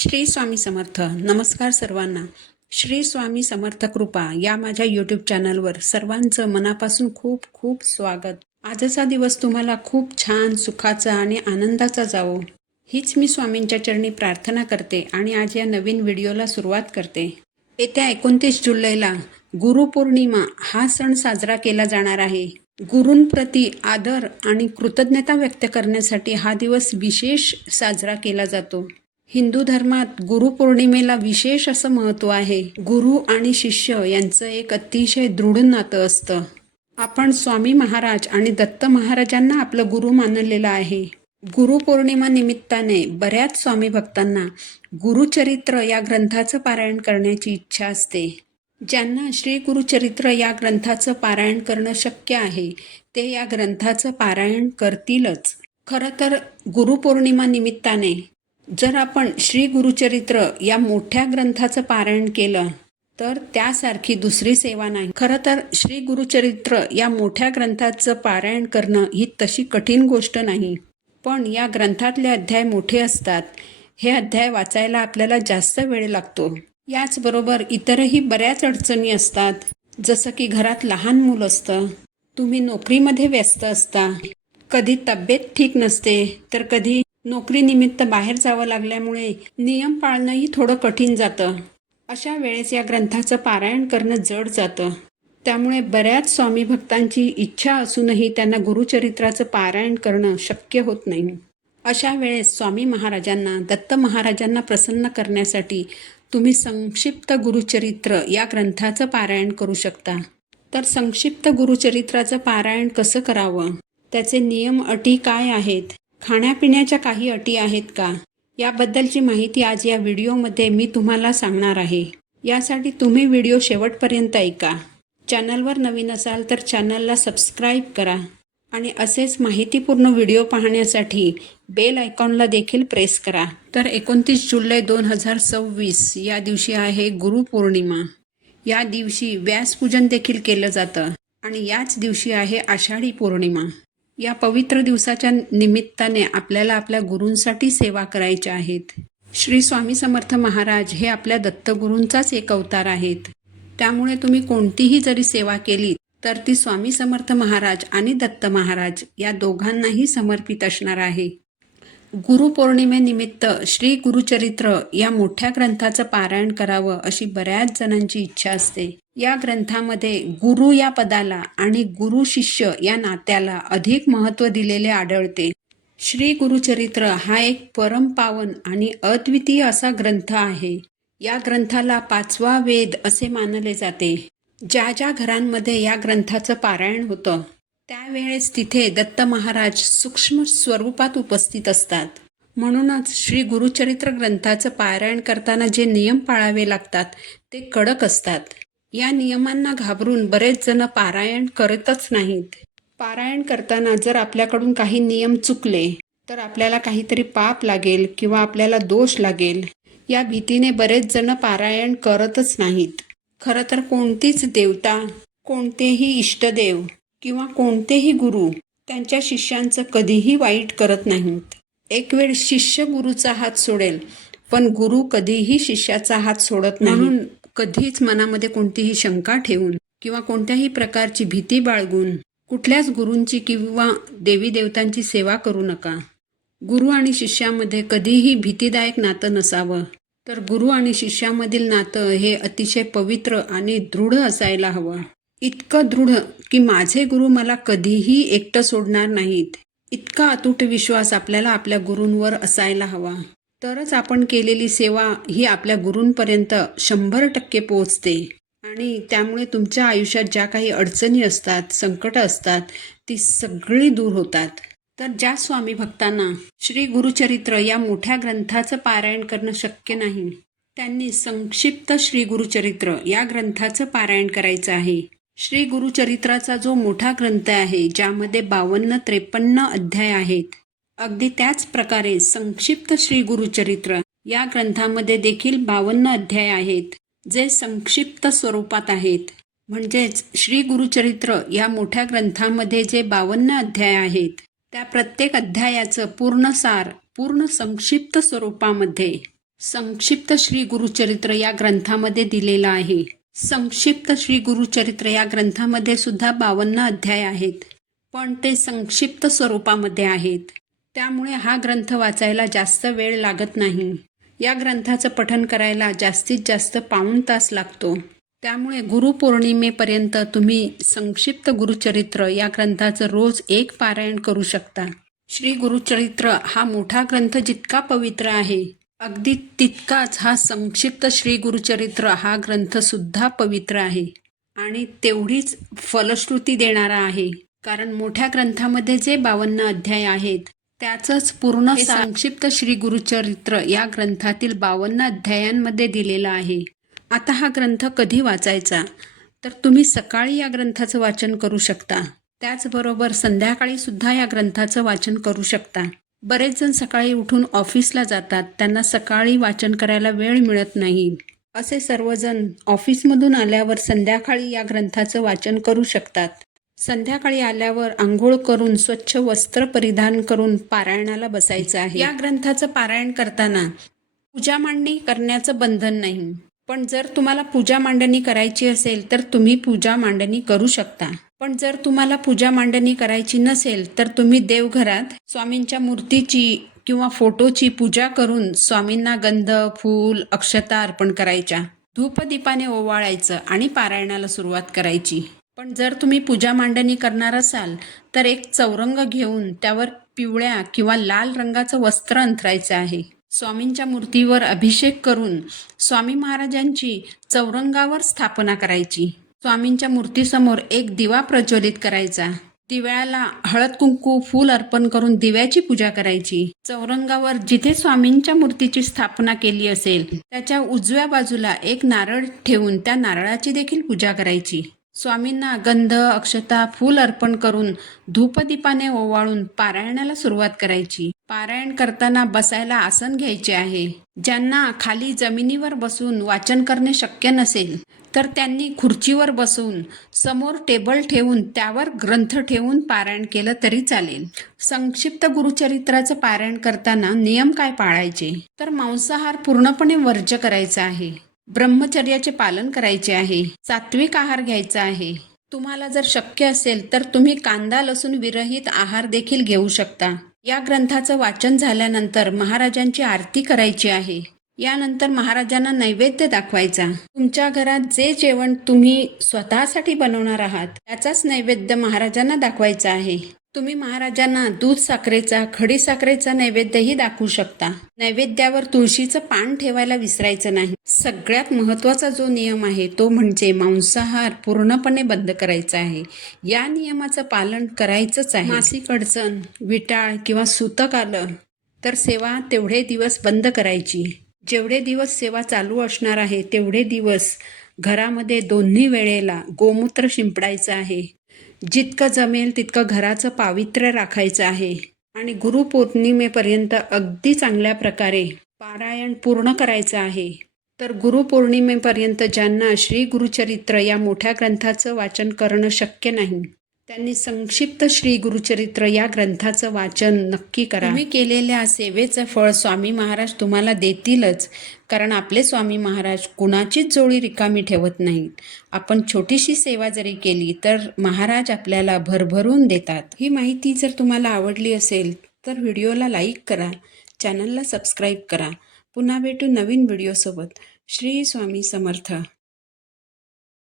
श्री स्वामी समर्थ. नमस्कार सर्वांना. श्री स्वामी समर्थ कृपा या माझ्या यूट्यूब चॅनलवर सर्वांचं मनापासून खूप खूप स्वागत. आजचा दिवस तुम्हाला खूप छान, सुखाचा आणि आनंदाचा जावो हीच मी स्वामींच्या चरणी प्रार्थना करते आणि आज या नवीन व्हिडिओला सुरुवात करते. येत्या 29 जुलैला गुरुपौर्णिमा हा सण साजरा केला जाणार आहे. गुरूंप्रती आदर आणि कृतज्ञता व्यक्त करण्यासाठी हा दिवस विशेष साजरा केला जातो. हिंदू धर्मात गुरुपौर्णिमेला विशेष असं महत्त्व आहे. गुरु आणि शिष्य यांचं एक अतिशय दृढ नातं असतं. आपण स्वामी महाराज आणि दत्त महाराजांना आपलं गुरु मानलेलं आहे. गुरुपौर्णिमा निमित्ताने बऱ्याच स्वामी भक्तांना गुरुचरित्र या ग्रंथाचं पारायण करण्याची इच्छा असते. ज्यांना श्री गुरुचरित्र या ग्रंथाचं पारायण करणं शक्य आहे ते या ग्रंथाचं पारायण करतीलच. खरं तर गुरुपौर्णिमा निमित्ताने जर आपण श्री गुरुचरित्र या मोठ्या ग्रंथाचं पारायण केलं तर त्यासारखी दुसरी सेवा नाही. खरं तर श्री गुरुचरित्र या मोठ्या ग्रंथाचं पारायण करणं ही तशी कठीण गोष्ट नाही, पण या ग्रंथातले अध्याय मोठे असतात. हे अध्याय वाचायला आपल्याला जास्त वेळ लागतो. याचबरोबर इतरही बऱ्याच अडचणी असतात, जसं की घरात लहान मूल असतं, तुम्ही नोकरीमध्ये व्यस्त असता, कधी तब्येत ठीक नसते, तर कधी नोकरीनिमित्त बाहेर जावं लागल्यामुळे नियम पाळणंही थोडं कठीण जातं. अशा वेळेस या ग्रंथाचं पारायण करणं जड जातं. त्यामुळे बऱ्याच स्वामी भक्तांची इच्छा असूनही त्यांना गुरुचरित्राचं पारायण करणं शक्य होत नाही. अशा वेळेस स्वामी महाराजांना, दत्त महाराजांना प्रसन्न करण्यासाठी तुम्ही संक्षिप्त गुरुचरित्र या ग्रंथाचं पारायण करू शकता. तर संक्षिप्त गुरुचरित्राचं पारायण कसं करावं, त्याचे नियम अटी काय आहेत, खाण्यापिण्याच्या काही अटी आहेत का, याबद्दलची माहिती आज या व्हिडिओमध्ये मी तुम्हाला सांगणार आहे. यासाठी तुम्ही व्हिडिओ शेवटपर्यंत ऐका. चॅनलवर नवीन असाल तर चॅनलला सबस्क्राईब करा आणि असेच माहितीपूर्ण व्हिडिओ पाहण्यासाठी बेल आयकॉनला देखील प्रेस करा. तर 29 जुलै 2026 या दिवशी आहे गुरुपौर्णिमा. या दिवशी व्यासपूजन देखील केलं जातं आणि याच दिवशी आहे आषाढी पौर्णिमा. या पवित्र दिवसाच्या निमित्ताने आपल्याला आपल्या गुरूंसाठी सेवा करायच्या आहेत. श्री स्वामी समर्थ महाराज हे आपल्या दत्तगुरूंचाच एक अवतार आहेत. त्यामुळे तुम्ही कोणतीही जरी सेवा केली तर ती स्वामी समर्थ महाराज आणि दत्त महाराज या दोघांनाही समर्पित असणार आहे. गुरुपौर्णिमेनिमित्त श्री गुरुचरित्र या मोठ्या ग्रंथाचं पारायण करावं अशी बऱ्याच जणांची इच्छा असते. या ग्रंथामध्ये गुरु या पदाला आणि गुरु शिष्य या नात्याला अधिक महत्त्व दिलेले आढळते. श्री गुरुचरित्र हा एक परमपावन आणि अद्वितीय असा ग्रंथ आहे. या ग्रंथाला 5वा वेद असे मानले जाते. ज्या ज्या घरांमध्ये या ग्रंथाचं पारायण होतं त्यावेळेस तिथे दत्त महाराज सूक्ष्म स्वरूपात उपस्थित असतात. म्हणूनच श्री गुरुचरित्र ग्रंथाचं पारायण करताना जे नियम पाळावे लागतात ते कडक असतात. या नियमांना घाबरून बरेच जण पारायण करतच नाहीत. पारायण करताना जर आपल्याकडून काही नियम चुकले तर आपल्याला काहीतरी पाप लागेल किंवा आपल्याला दोष लागेल या भीतीने बरेच जण पारायण करतच नाहीत. खरं तर कोणतीच देवता, कोणतेही इष्टदेव किंवा कोणतेही गुरु त्यांच्या शिष्यांचं कधीही वाईट करत नाहीत. एक वेळ शिष्य गुरुचा हात सोडेल, पण गुरु कधीही शिष्याचा हात सोडत नाही. म्हणून कधीच मनामध्ये कोणतीही शंका ठेवून किंवा कोणत्याही प्रकारची भीती बाळगून कुठल्याच गुरूंची किंवा देवी देवतांची सेवा करू नका. गुरु आणि शिष्यामध्ये कधीही भीतीदायक नातं नसावं, तर गुरु आणि शिष्यामधील नातं हे अतिशय पवित्र आणि दृढ असायला हवं. इतकं दृढ की माझे गुरु मला कधीही एकटं सोडणार नाहीत, इतका अतूट विश्वास आपल्याला आपल्या गुरूंवर असायला हवा. तरच आपण केलेली सेवा ही आपल्या गुरूंपर्यंत 100% पोहोचते आणि त्यामुळे तुमच्या आयुष्यात ज्या काही अडचणी असतात, संकट असतात, ती सगळी दूर होतात. तर ज्या स्वामी भक्तांना श्री गुरुचरित्र या मोठ्या ग्रंथाचं पारायण करणं शक्य नाही त्यांनी संक्षिप्त श्री गुरुचरित्र या ग्रंथाचं पारायण करायचं आहे. श्री गुरुचरित्राचा जो मोठा ग्रंथ आहे ज्यामध्ये 52-53 अध्याय आहेत, अगदी त्याच प्रकारे संक्षिप्त श्री गुरुचरित्र या ग्रंथामध्ये देखील 52 अध्याय आहेत जे संक्षिप्त स्वरूपात आहेत. म्हणजेच श्री गुरुचरित्र या मोठ्या ग्रंथामध्ये जे 52 अध्याय आहेत त्या प्रत्येक अध्यायाचं पूर्ण सार पूर्ण संक्षिप्त स्वरूपामध्ये संक्षिप्त श्री गुरुचरित्र या ग्रंथामध्ये दिलेलं आहे. संक्षिप्त श्री गुरुचरित्र या ग्रंथामध्ये सुद्धा 52 अध्याय आहेत, पण ते संक्षिप्त स्वरूपामध्ये आहेत. त्यामुळे हा ग्रंथ वाचायला जास्त वेळ लागत नाही. या ग्रंथाचं पठण करायला जास्तीत जास्त पाऊण तास लागतो. त्यामुळे गुरुपौर्णिमेपर्यंत तुम्ही संक्षिप्त गुरुचरित्र या ग्रंथाचं रोज एक पारायण करू शकता. श्री गुरुचरित्र हा मोठा ग्रंथ जितका पवित्र आहे, अगदी तितकाच हा संक्षिप्त श्री गुरुचरित्र हा ग्रंथ सुद्धा पवित्र आहे आणि तेवढीच फलश्रुती देणारा आहे. कारण मोठ्या ग्रंथामध्ये जे 52 अध्याय आहेत त्याचंच पूर्ण संक्षिप्त श्री गुरुचरित्र या ग्रंथातील 52 अध्यायांमध्ये दिलेलं आहे. आता हा ग्रंथ कधी वाचायचा, तर तुम्ही सकाळी या ग्रंथाचं वाचन करू शकता. त्याचबरोबर संध्याकाळी सुद्धा या ग्रंथाचं वाचन करू शकता. बरेच जण सकाळी उठून ऑफिसला जातात, त्यांना सकाळी वाचन करायला वेळ मिळत नाही. असे सर्वजण ऑफिसमधून आल्यावर संध्याकाळी या ग्रंथाचं वाचन करू शकतात. संध्याकाळी आल्यावर आंघोळ करून स्वच्छ वस्त्र परिधान करून पारायणाला बसायचं आहे. या ग्रंथाचं पारायण करताना पूजा मांडणी करण्याचं बंधन नाही, पण जर तुम्हाला पूजा मांडणी करायची असेल तर तुम्ही पूजा मांडणी करू शकता. पण जर तुम्हाला पूजा मांडणी करायची नसेल तर तुम्ही देवघरात स्वामींच्या मूर्तीची किंवा फोटोची पूजा करून स्वामींना गंध, फूल, अक्षता अर्पण करायच्या, धूपदीपाने ओवाळायचं आणि पारायणाला सुरुवात करायची. पण जर तुम्ही पूजा मांडणी करणार असाल तर एक चौरंग घेऊन त्यावर पिवळ्या किंवा लाल रंगाचं वस्त्र अंथरायचं आहे. स्वामींच्या मूर्तीवर अभिषेक करून स्वामी महाराजांची चौरंगावर स्थापना करायची. स्वामींच्या मूर्तीसमोर एक दिवा प्रज्वलित करायचा. दिव्याला हळद कुंकू फूल अर्पण करून दिव्याची पूजा करायची. चौरंगावर जिथे स्वामींच्या मूर्तीची स्थापना केली असेल त्याच्या उजव्या बाजूला एक नारळ ठेवून त्या नारळाची देखील पूजा करायची. स्वामींना गंध, अक्षता, फूल अर्पण करून धूपदीपाने ओवाळून पारायणाला सुरुवात करायची. पारायण करताना बसायला आसन घ्यायचे आहे. ज्यांना खाली जमिनीवर बसून वाचन करणे शक्य नसेल तर त्यांनी खुर्चीवर बसून समोर टेबल ठेवून त्यावर ग्रंथ ठेवून पारायण केलं तरी चालेल. संक्षिप्त गुरुचरित्राचं पारायण करताना नियम काय पाळायचे, तर मांसाहार पूर्णपणे वर्ज्य करायचा आहे. ब्रह्मचर्याचे पालन करायचे आहे. सात्विक आहार घ्यायचा आहे. तुम्हाला जर शक्य असेल तर तुम्ही कांदा लसूण विरहित आहार देखील घेऊ शकता. या ग्रंथाचं वाचन झाल्यानंतर महाराजांची आरती करायची आहे. यानंतर महाराजांना नैवेद्य दाखवायचा. तुमच्या घरात जे जेवण तुम्ही स्वतःसाठी बनवणार आहात त्याचाच नैवेद्य महाराजांना दाखवायचा आहे. तुम्ही महाराजांना दूध साखरेचा, खडी साखरेचा नैवेद्यही दाखवू शकता. नैवेद्यावर तुळशीचं पान ठेवायला विसरायचं नाही. सगळ्यात महत्त्वाचा जो नियम आहे तो म्हणजे मांसाहार पूर्णपणे बंद करायचा आहे. या नियमाचं पालन करायचंच आहे. मासिक अडचण, विटाळ किंवा सूतक आलं तर सेवा तेवढे दिवस बंद करायची. जेवढे दिवस सेवा चालू असणार आहे तेवढे दिवस घरामध्ये दोन्ही वेळेला गोमूत्र शिंपडायचं आहे. जितकं जमेल तितकं घराचं पावित्र्य राखायचं आहे आणि गुरुपौर्णिमेपर्यंत अगदी चांगल्या प्रकारे पारायण पूर्ण करायचं आहे. तर गुरुपौर्णिमेपर्यंत ज्यांना श्री गुरुचरित्र या मोठ्या ग्रंथाचं वाचन करणं शक्य नाही त्यांनी संक्षिप्त श्री गुरुचरित्र या ग्रंथाचं वाचन नक्की करा. तुम्ही केलेल्या सेवेचं फळ स्वामी महाराज तुम्हाला देतीलच, कारण आपले स्वामी महाराज कुणाचीच जोडी रिकामी ठेवत नाहीत. आपण छोटीशी सेवा जरी केली तर महाराज आपल्याला भरभरून देतात. ही माहिती जर तुम्हाला आवडली असेल तर व्हिडिओला लाईक करा, चॅनलला सबस्क्राईब करा. पुन्हा भेटू नवीन व्हिडिओसोबत. श्री स्वामी समर्थ.